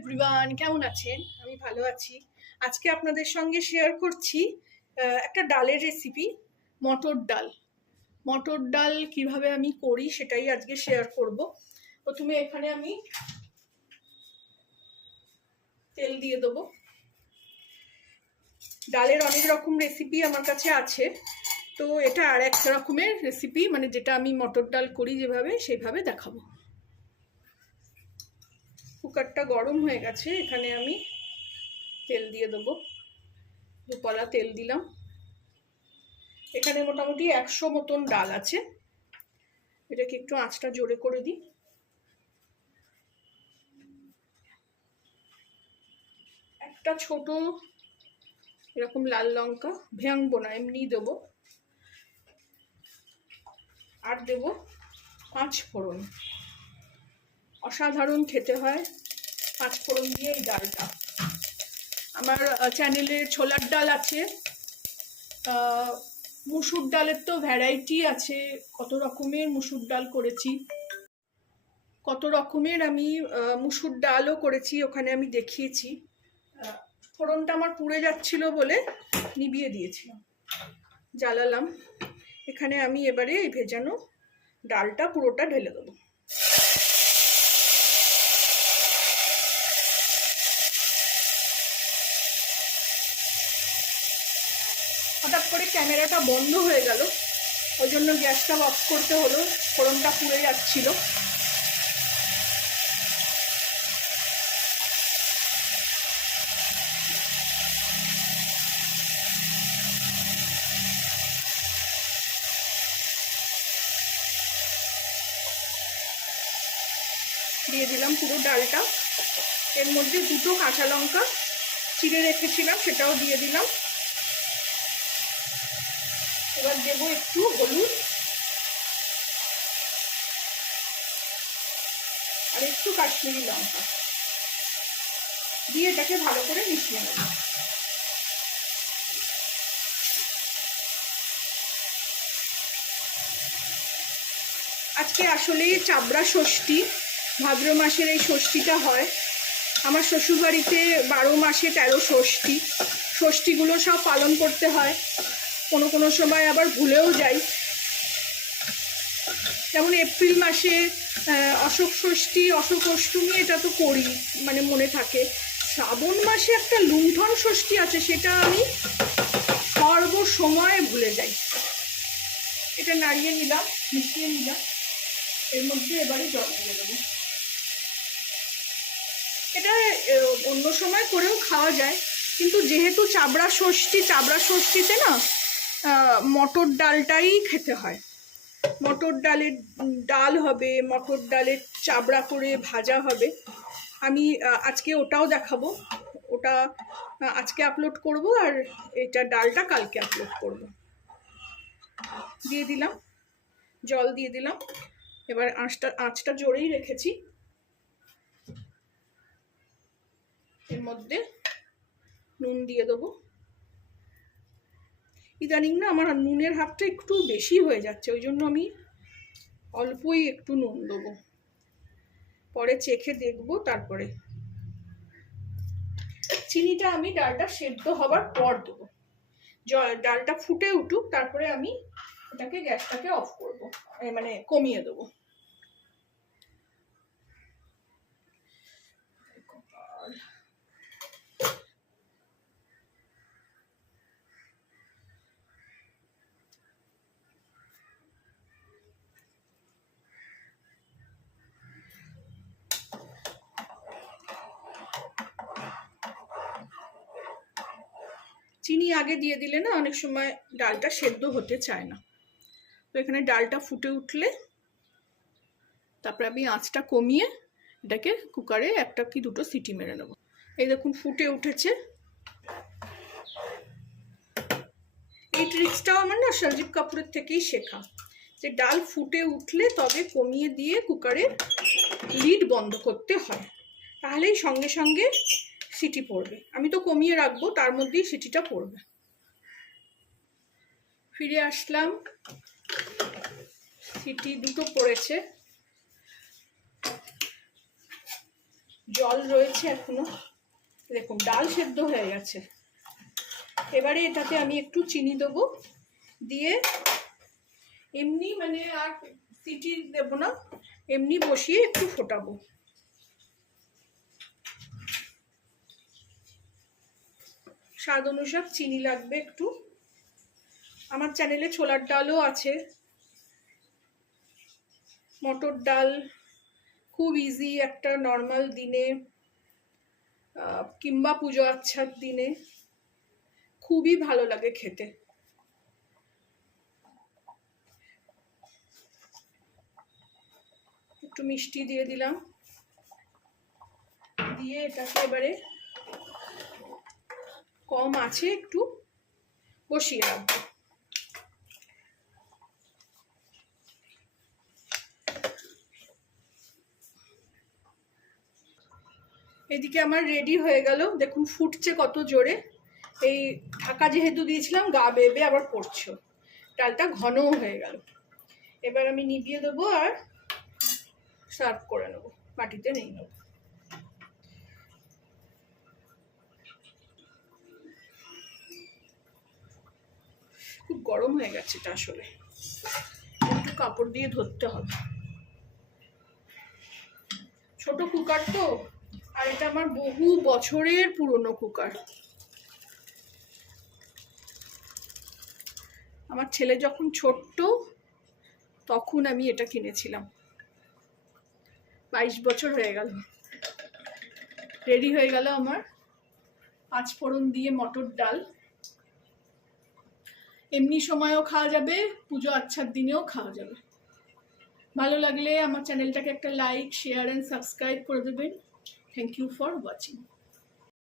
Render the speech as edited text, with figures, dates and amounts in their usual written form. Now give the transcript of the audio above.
Everyone, কেমন আছেন? আমি ভালো আছি। আজকে আপনাদের সঙ্গে শেয়ার করছি একটা ডালের রেসিপি, মটর ডাল। মটর ডাল কিভাবে আমি করি সেটাই আজকে শেয়ার করব। প্রথমে এখানে আমি তেল দিয়ে দেবো। ডালের অনেক রকম রেসিপি আমার কাছে আছে, তো এটা আর এক রকমের রেসিপি, মানে যেটা আমি মটর ডাল করি যেভাবে সেইভাবে দেখাবো। কুকারটা গরম হয়ে গেছে, এখানে আমি তেল দিয়ে দেবো। দুপলা তেল দিলাম। এখানে মোটামুটি 100 মতন ডাল আছে। এটাকে একটু আঁচটা জোরে করে দিই। একটা ছোট এরকম লাল লঙ্কা, ভাঙবো না, এমনি দেবো। আর দেবো 5 ফোড়ন। অসাধারণ খেতে হয় 5 ফোড়ন দিয়ে এই ডালটা। আমার চ্যানেলে ছোলার ডাল আছে, মুসুর ডালের তো ভ্যারাইটি আছে, কত রকমের মুসুর ডাল করেছি, কত রকমের আমি মুসুর ডালও করেছি, ওখানে আমি দেখিয়েছি। ফোড়নটা আমার পুড়ে যাচ্ছিল বলে নিভিয়ে দিয়েছিলাম, জ্বালালাম। এখানে আমি এবারে এই ভেজানো ডালটা পুরোটা ঢেলে দেবো। হঠাৎ করে ক্যামেরাটা বন্ধ হয়ে গেল, ওই জন্য গ্যাসটা অফ করতে হলো, ফোড়নটা পুড়ে যাচ্ছিল। দিয়ে দিলাম পুরো ডালটা। এর মধ্যে 2টো কাঁচা লঙ্কা চিড়ে রেখেছিলাম, সেটাও দিয়ে দিলাম। এবার দেবো একটু হলুদ আর একটু কাশ্মীরি লঙ্কা দিয়ে এটাকে ভালো করে মিশিয়ে নেব। আজকে আসলে চাবড়া ষষ্ঠী, ভাদ্র মাসের এই ষষ্ঠীটা হয়। আমার শ্বশুরবাড়িতে 12 মাসে 13 ষষ্ঠী। ষষ্ঠীগুলো সব পালন করতে হয়, কোনো কোনো সময় আবার ভুলেও যাই। যেমন এপ্রিল মাসে অশোক ষষ্ঠী, অশোক অষ্টমী, এটা তো করি, মানে মনে থাকে। শ্রাবণ মাসে একটা লুণ্ঠন ষষ্ঠী আছে, সেটা আমি সর্বসময় ভুলে যাই। এটা নাড়িয়ে নিলাম, মিশিয়ে নিলাম। এর মধ্যে এবারে জল দিয়ে দেবো। এটা অন্য সময় করেও খাওয়া যায়, কিন্তু যেহেতু চাবড়া ষষ্ঠী, চাবড়া ষষ্ঠীতে না মটর ডালটাই খেতে হয়। মটর ডালের ডাল হবে, মটর ডালের চাবড়া করে ভাজা হবে। আমি আজকে ওটাও দেখাবো, ওটা আজকে আপলোড করব, আর এটা ডালটা কালকে আপলোড করব। দিয়ে দিলাম, জল দিয়ে দিলাম। এবার আঁচটা জোরেই রেখেছি। এর মধ্যে নুন দিয়ে দেবো। ইদানিং না আমার নুনের হাতটা একটু বেশি হয়ে যাচ্ছে, ওই জন্য আমি অল্পই একটু নুন দেবো, পরে চেখে দেখবো। তারপরে চিনিটা আমি ডালটা সেদ্ধ হবার পর দেবো। ডালটা ফুটে উঠুক, তারপরে আমি এটাকে গ্যাসটাকে অফ করবো, মানে কমিয়ে দেবো। চিনি আগে দিয়ে দিলে না অনেক সময় ডালটা সেদ্ধ হতে চায় না। তো এখানে ডালটা ফুটে উঠলে তারপরে আমি আঁচটা কমিয়ে এটাকে কুকারে 1 কি 2টো সিটি মেরে নেব। এই দেখুন ফুটে উঠেছে। এই ট্রিক্সটাও আমার না সঞ্জীব কাপুরের থেকেই শেখা, যে ডাল ফুটে উঠলে তবে কমিয়ে দিয়ে কুকারের লিড বন্ধ করতে হয়, তাহলেই সঙ্গে সঙ্গে সিটি পড়বে। আমি তো কমিয়ে রাখবো, তার মধ্যেই সিটিটা পড়বে। ফিরে আসলাম, সিটি 2টো পড়েছে। জল রয়েছে এখনো। দেখুন ডাল সেদ্ধ হয়ে গেছে। এবারে এটাতে আমি একটু চিনি দেবো, দিয়ে এমনি মানে আর সিটি দেবো না, এমনি বসিয়ে একটু ফোটাবো। স্বাদ অনুসার চিনি লাগবে একটু। আমার চ্যানেলে ছোলার ডালও আছে, মটর ডাল খুব ইজি একটা নর্মাল দিনে কিংবা পুজো আচ্ছার দিনে খুবই ভালো লাগে খেতে। একটু মিষ্টি দিয়ে দিলাম, দিয়ে এটাকে এবারে কম আছে একটু বসিয়ে রাখবো। এদিকে আমার রেডি হয়ে গেল, দেখুন ফুটছে কত জোরে। এই ঢাকা যেহেতু দিয়েছিলাম গা বেয়ে আবার পড়ছে, ডালটা ঘনও হয়ে গেল। এবার আমি নিভিয়ে দেবো আর সার্ভ করে নেবো, বাটিতে নিয়ে নেবো। খুব গরম হয়ে গেছে এটা, আসলে একটু কাপড় দিয়ে ধরতে হবে। ছোট কুকার তো, আর এটা আমার বহু বছরের পুরনো কুকার। আমার ছেলে যখন ছোট্ট তখন আমি এটা কিনেছিলাম, 22 বছর হয়ে গেল। রেডি হয়ে গেল আমার 5 ফোড়ন দিয়ে মটর ডাল। এমনি সময়ও খাওয়া যাবে, পুজো আচ্ছার দিনেও খাওয়া যাবে। ভালো লাগলে আমার চ্যানেলটাকে একটা লাইক, শেয়ার অ্যান্ড সাবস্ক্রাইব করে দেবেন। Thank you for watching.